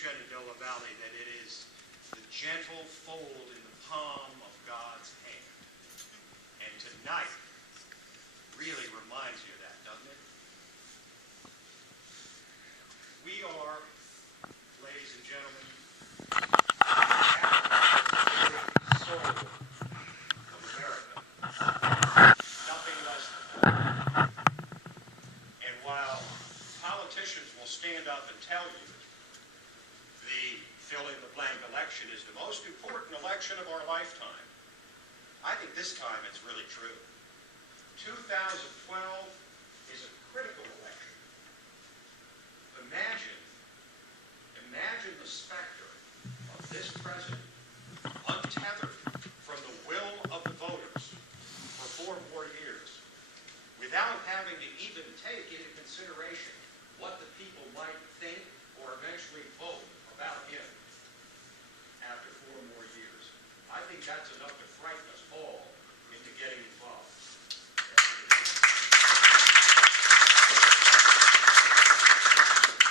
Shenandoah Valley that it is the gentle fold in the palm of God's hand. And tonight really reminds you of that, doesn't it? We are, ladies and gentlemen, the soul of America. Nothing less than that. And while politicians will stand up and tell you the fill-in-the-blank election is the most important election of our lifetime, I think this time it's really true. 2012 is a critical election. Imagine the specter of this president untethered from the will of the voters for 4 more years, without having to even take into consideration what the people might think or eventually vote about him after 4 more years. I think that's enough to frighten us all into getting involved.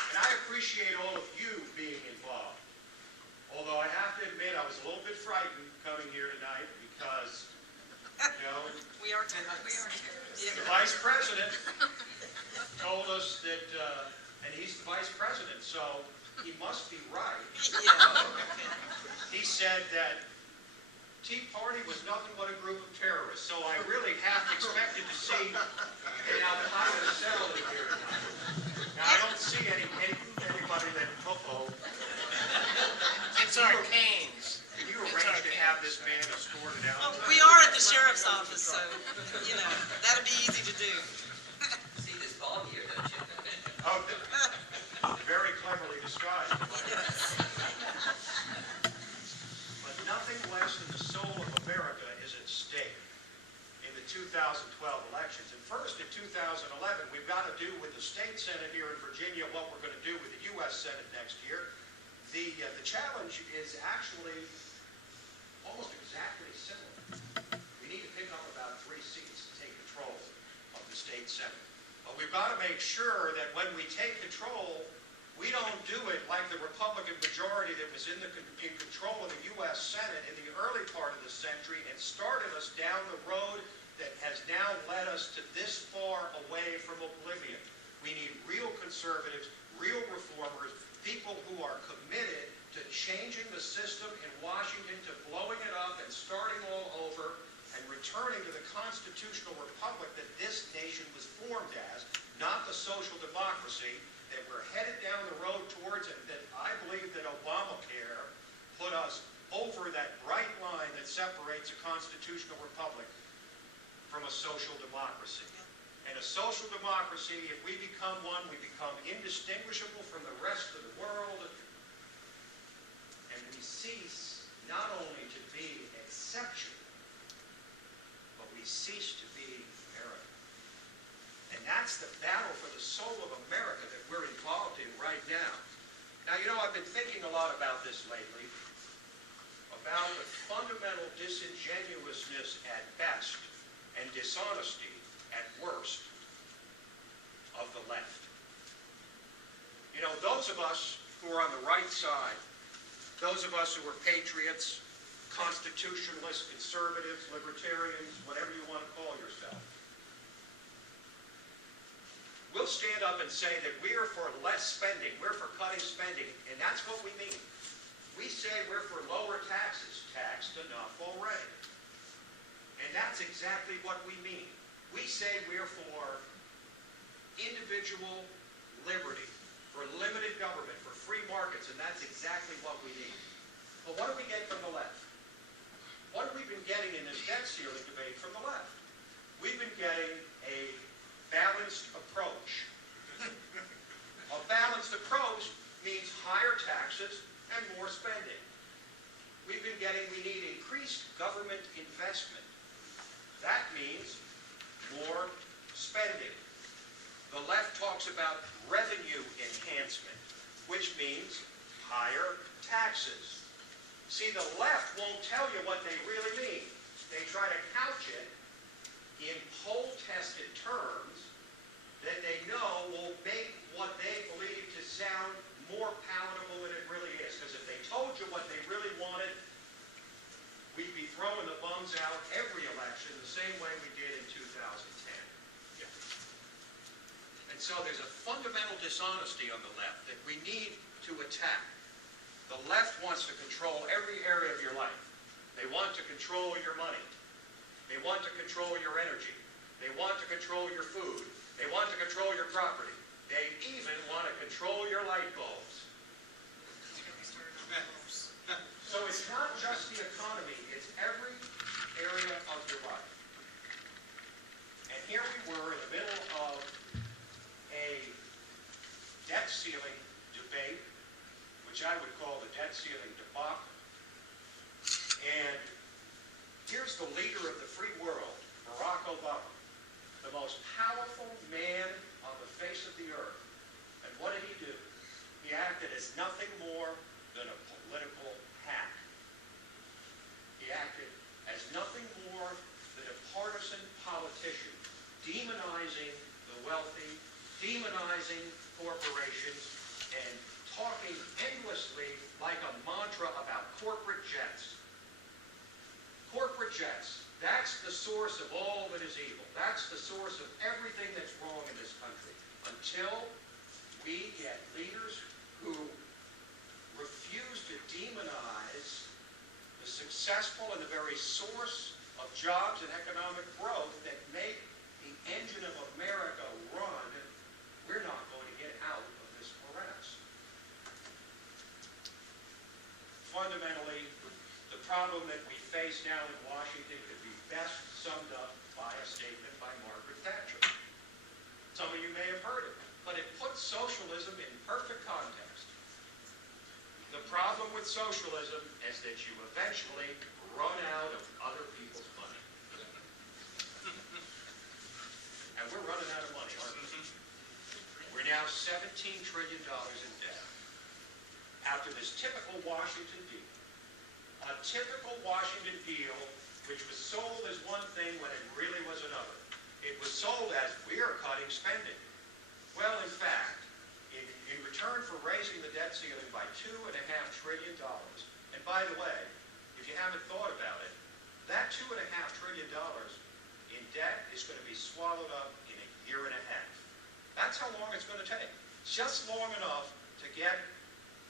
And I appreciate all of you being involved. Although I have to admit I was a little bit frightened coming here tonight because, you know, we are terrorists. The Vice President told us that, and he's the Vice President, so he must be right. Yeah. He said that Tea Party was nothing but a group of terrorists, so I really half expected to see an Al-Qaeda cell in here tonight. Now, I don't see anybody that, It's our canes. Can you arrange to have this man escorted out? Oh, we are at the sheriff's office, so, you know, that'll be easy to do. See this ball here, don't you? Oh, very cleverly disguised. But nothing less than the soul of America is at stake in the 2012 elections. And first, in 2011, we've got to do with the state Senate here in Virginia what we're going to do with the U.S. Senate next year. The challenge is actually almost exactly similar. We need to pick up about 3 seats to take control of the state Senate. But we've got to make sure that when we take control, we don't do it like the Republican majority that was in control of the U.S. Senate in the early part of the century and started us down the road that has now led us to this far away from oblivion. We need real conservatives, real reformers, people who are committed to changing the system in Washington, to blowing it up and starting all over and returning to the constitutional republic that this nation was formed as, not the social democracy that we're headed down the road towards, and that I believe that Obamacare put us over that bright line that separates a constitutional republic from a social democracy. And a social democracy, if we become one, we become indistinguishable from the rest of the world, and we cease not only to be exceptional, but we cease to be America. And that's the battle for the soul of America that we're involved in right now. Now, you know, I've been thinking a lot about this lately, about the fundamental disingenuousness at best and dishonesty at worst of the left. You know, those of us who are on the right side, those of us who are patriots, constitutionalists, conservatives, libertarians, whatever you want to call yourself, we'll stand up and say that we're for less spending, we're for cutting spending, and that's what we mean. We say we're for lower taxes, taxed enough already. And that's exactly what we mean. We say we're for individual liberty, for limited government, for free markets, and that's exactly what we need. But what do we get from the left? What have we been getting in this debt ceiling debate from the left? We've been getting a balanced approach. A balanced approach means higher taxes and more spending. We've been getting, we need increased government investment. That means more spending. The left talks about revenue enhancement, which means higher taxes. See, the left won't tell you what they really mean. They try to couch it in poll-tested terms that they know will make what they believe to sound more palatable than it really same way we did in 2010. And so there's a fundamental dishonesty on the left that we need to attack. The left wants to control every area of your life. They want to control your money. They want to control your energy. They want to control your food. They want to control your property. They even want to control your light bulbs. So it's not just the economy, it's every area of your life. And here we were in the middle of a debt ceiling debate, which I would call the debt ceiling debacle. And here's the leader of the free world, Barack Obama, the most powerful man on the face of the earth. And what did he do? He acted as nothing more than a political hack. He acted as nothing more than a partisan politician, demonizing the wealthy, demonizing corporations, and talking endlessly like a mantra about corporate jets. Corporate jets, that's the source of all that is evil. That's the source of everything that's wrong in this country. Until we get leaders who refuse to demonize the successful and the very source of jobs and economic growth that make the engine of America run, we're not going to get out of this morass. Fundamentally, the problem that we face now in Washington could be best summed up by a statement by Margaret Thatcher. Some of you may have heard it, but it puts socialism in perfect context. The problem with socialism is that you eventually run out of other people's money. And we're running out of money, aren't we? We're now $17 trillion in debt. After this typical Washington deal. A typical Washington deal which was sold as one thing when it really was another. It was sold as, we're cutting spending. Well, in fact, in return for raising the debt ceiling by $2.5 trillion, and by the way, if you haven't thought about it, that $2.5 trillion in debt is going to be swallowed up in a year and a half. That's how long it's going to take. Just long enough to get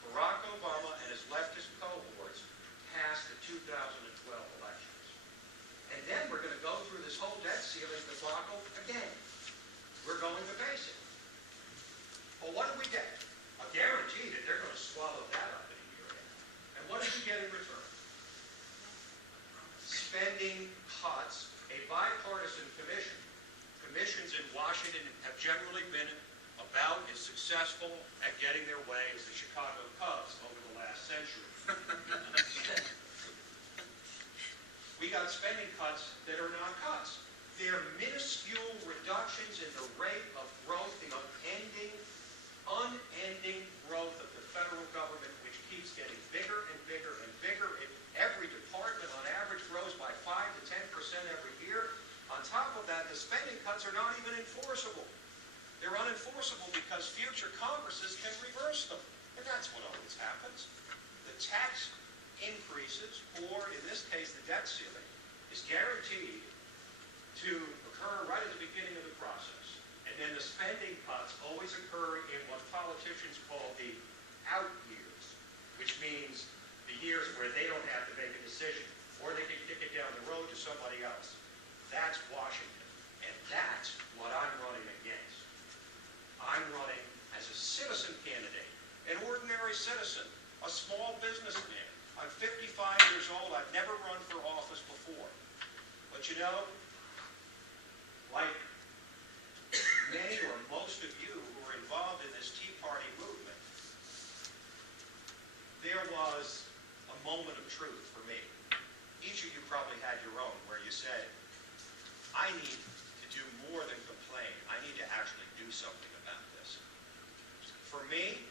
Barack Obama and his leftist cohorts past the 2012 elections. And then we're going to go through this whole debt ceiling debacle again. We're going to face it. Well, what do we get? A guarantee that they're going to swallow that up in a year and a half. And what do we get in return? Spending cuts, a bipartisan commission. Commissions in Washington have generally been about as successful at getting their way as the Chicago Cubs over the last century. We got spending cuts that are not cuts. They're minuscule reductions in the rate of growth, the unending growth of the federal government, which keeps getting bigger and bigger and bigger. Every department on average grows by 5 to 10% every year. On top of that, the spending cuts are not even enforceable. They're unenforceable because future Congresses can reverse them. And that's what always happens. The tax increases, or in this case, the debt ceiling, is guaranteed to occur right at the beginning of the process. And then the spending cuts always occur in what politicians call the out years, which means the years where they don't have to make a decision, or they can kick it down the road to somebody else. That's Washington, and that's what I'm running against. I'm running as a citizen candidate, an ordinary citizen, a small businessman. I'm 55 years old. I've never run for office before. But you know, like many or most of you who were involved in this Tea Party movement, there was a moment of truth for me. Each of you probably had your own, where you said, I need to do more than complain. I need to actually do something about this. For me,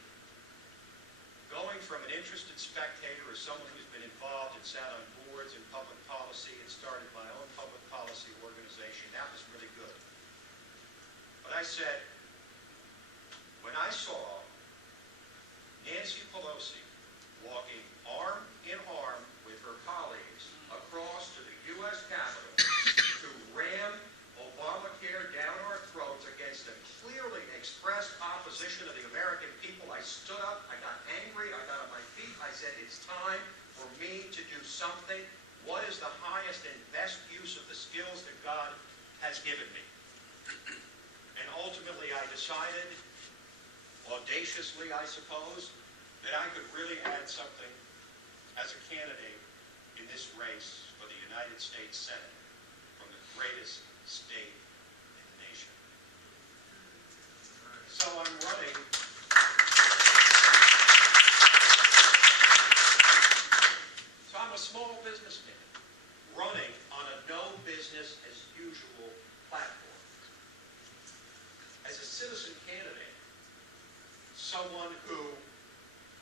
going from an interested spectator or someone who's been involved and sat on boards in public policy and started my own public policy organization, that was really good. But I said, when I saw Nancy Pelosi walking arm in arm with her colleagues across to the U.S. Capitol to revolution of the American people. I stood up, I got angry, I got on my feet, I said, it's time for me to do something. What is the highest and best use of the skills that God has given me? And ultimately I decided, audaciously I suppose, that I could really add something as a candidate in this race for the United States Senate from the greatest state in the nation. So I'm running. So I'm a small businessman running on a no business as usual platform. As a citizen candidate, someone who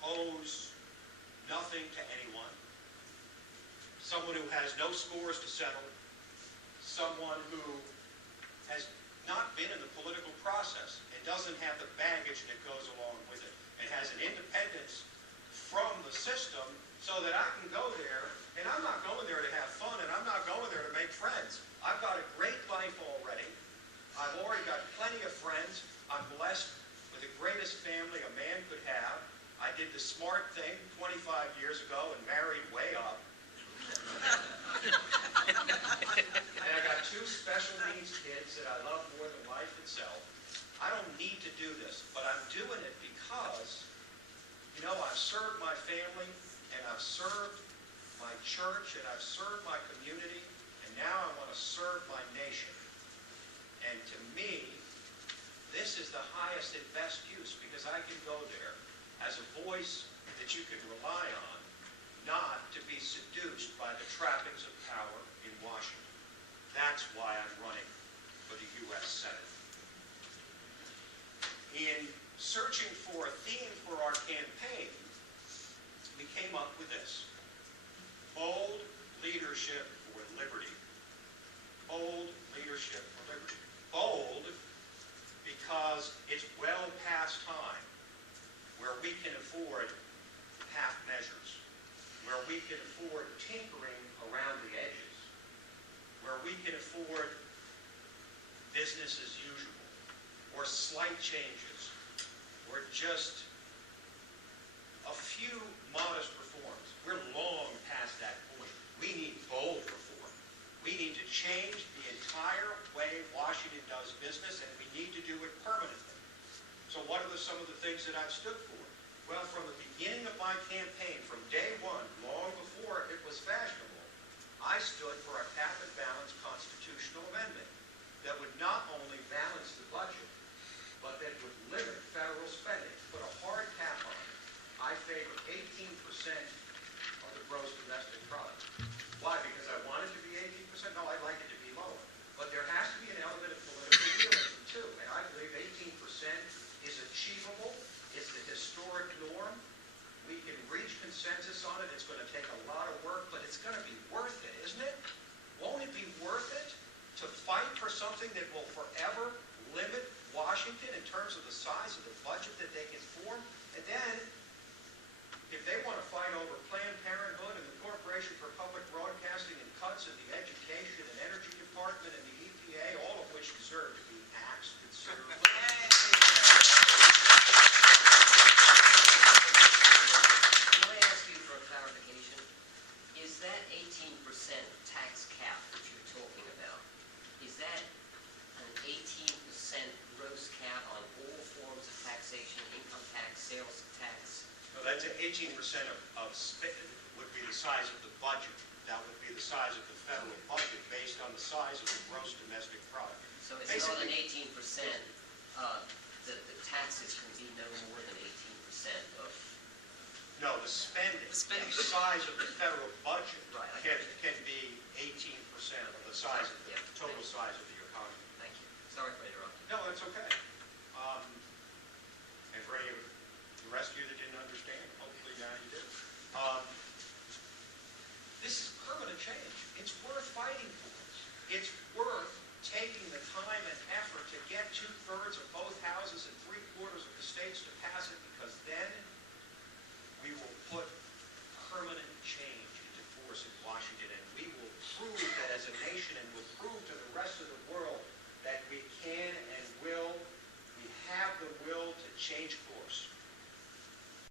owes nothing to anyone, someone who has no scores to settle, someone who has not been in the political process and doesn't have the baggage that goes along with it, and has an independence from the system so that I can go there, and I'm not going there to have fun, and I'm not going there to make friends. I've got a great life already. I've already got plenty of friends. I'm blessed with the greatest family a man could have. I did the smart thing 25 years ago and married way up. And I got 2 special needs kids that I love more than life itself. I don't need to do this, but I'm doing it because, you know, I've served my family, and I've served my church, and I've served my community, and now I want to serve my nation. And to me, this is the highest and best use, because I can go there as a voice that you can rely on, not to be seduced by the trappings of power in Washington. That's why I'm running for the U.S. Senate. In searching for a theme for our campaign, we came up with this: bold leadership for liberty. Bold leadership for liberty. Bold because it's well past time where we can afford half measures, where we can afford tinkering around the edges, where we can afford business as usual, or slight changes, or just a few modest reforms. We're long past that point. We need bold reform. We need to change the entire way Washington does business, and we need to do it permanently. So what are some of the things that I've stood for? Well, from the beginning of my campaign, from day one, long before it was fashionable, I stood for a cap and balance constitutional amendment that would not only balance the budget, but that would limit federal spending, put a hard cap on it. I favor 18% of the gross domestic product. Why? Because I want it to be 18%? No, I'd like it to be lower. But there has to be an element of political realism, too. And I believe 18% is achievable. It's the historic norm. We can reach consensus on it. It's going to take a lot of work, but it's going to be worth it, isn't it? Won't it be worth it to fight for something that will forever limit Washington in terms of the size of the budget that they can form? And then, if they want to fight over Planned Parenthood and the Corporation for Public Broadcasting and cuts in the Education and Energy Department and the EPA, all of which deserve to be axed considerably. Can I ask you for a clarification? Is that 18% tax cap that you're talking about, is that an 18% gross cap on all forms of taxation, income tax, sales tax? So that's 18% of would be the size of the budget. That would be the size of the federal budget based on the size of the gross domestic product. So it's not an 18%, the taxes can be no more than 18% of... No, the spending, The spending. the size of the federal budget Right, I can be 18% of the size of the Yeah. total size of the economy. Thank you. Sorry for interrupting. No, that's okay. And for any of the rest of you that didn't understand,